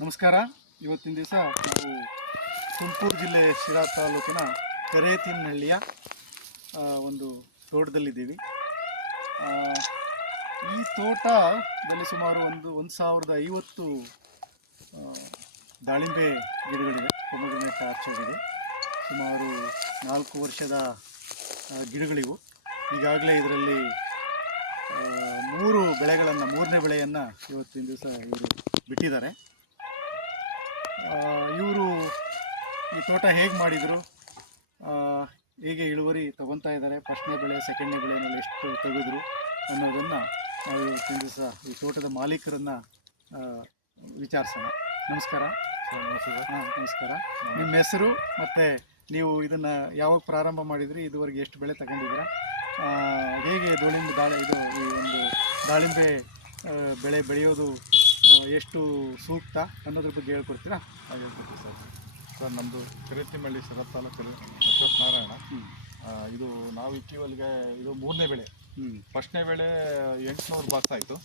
ನಮಸ್ಕಾರ. ಇವತ್ತಿನ ದಿವಸ ನಾವು ತುಮಕೂರು ಜಿಲ್ಲೆ ಶಿರಾ ತಾಲೂಕಿನ ಕರೇತಿನಹಳ್ಳಿಯ ಒಂದು ತೋಟದಲ್ಲಿದ್ದೀವಿ. ಈ ತೋಟದಲ್ಲಿ ಸುಮಾರು 1,050 ದಾಳಿಂಬೆ ಗಿಡಗಳಿವೆ. ಪೊಮೊಗ್ರನೇಟ್ ಆರ್ಚರ್ಡ್ ಇದೆ. ಸುಮಾರು 4 ವರ್ಷದ ಗಿಡಗಳಿವು. ಈಗಾಗಲೇ ಇದರಲ್ಲಿ 3 ಬೆಳೆಗಳನ್ನು, 3ನೇ ಬೆಳೆಯನ್ನು ಇವತ್ತಿನ ದಿವಸ ಇವರು ಬಿಟ್ಟಿದ್ದಾರೆ. ಇವರು ಈ ತೋಟ ಹೇಗೆ ಮಾಡಿದರು, ಹೇಗೆ ಇಳುವರಿ ತೊಗೊತಾ ಇದ್ದಾರೆ, ಫಸ್ಟ್ನೇ ಬೆಳೆ ಸೆಕೆಂಡ್ನೇ ಬೆಳೆಯಲ್ಲಿ ಎಷ್ಟು ತೆಗೆದ್ರು ಅನ್ನೋದನ್ನು ನಾವು ಇವತ್ತಿನ ದಿವಸ ಈ ತೋಟದ ಮಾಲೀಕರನ್ನು ವಿಚಾರಿಸೋಣ. ನಮಸ್ಕಾರ. ನಮಸ್ಕಾರ. ನಿಮ್ಮ ಹೆಸರು ಮತ್ತು ನೀವು ಇದನ್ನು ಯಾವಾಗ ಪ್ರಾರಂಭ ಮಾಡಿದ್ರಿ, ಇದುವರೆಗೆ ಎಷ್ಟು ಬೆಳೆ ತಗೊಂಡಿದ್ದೀರಾ, ಹೇಗೆ ಈ ಒಂದು ದಾಳಿಂಬೆ ಬೆಳೆ ಬೆಳೆಯೋದು ಎಷ್ಟು ಸೂಕ್ತ ಅನ್ನೋದ್ರ ಬಗ್ಗೆ ಹೇಳ್ಕೊಡ್ತೀರಾ? ಹೇಳ್ಕೊಡ್ತೀವಿ ಸರ್. ನಮ್ಮದು ಕರೇತಿನಹಳ್ಳಿ ಶಿರಾ ತಾಲೂಕಲ್ಲಿ ಅಶ್ವತ್ಥನಾರಾಯಣ. ಇದು ನಾವು ಇಟ್ಟಿವಲ್ಲಿಗೆ ಇದು 3ನೇ ಬೆಳೆ. ಫಸ್ಟ್ನೇ ಬೆಳೆ 800 ಬಾಕ್ಸ್ ಆಯಿತು.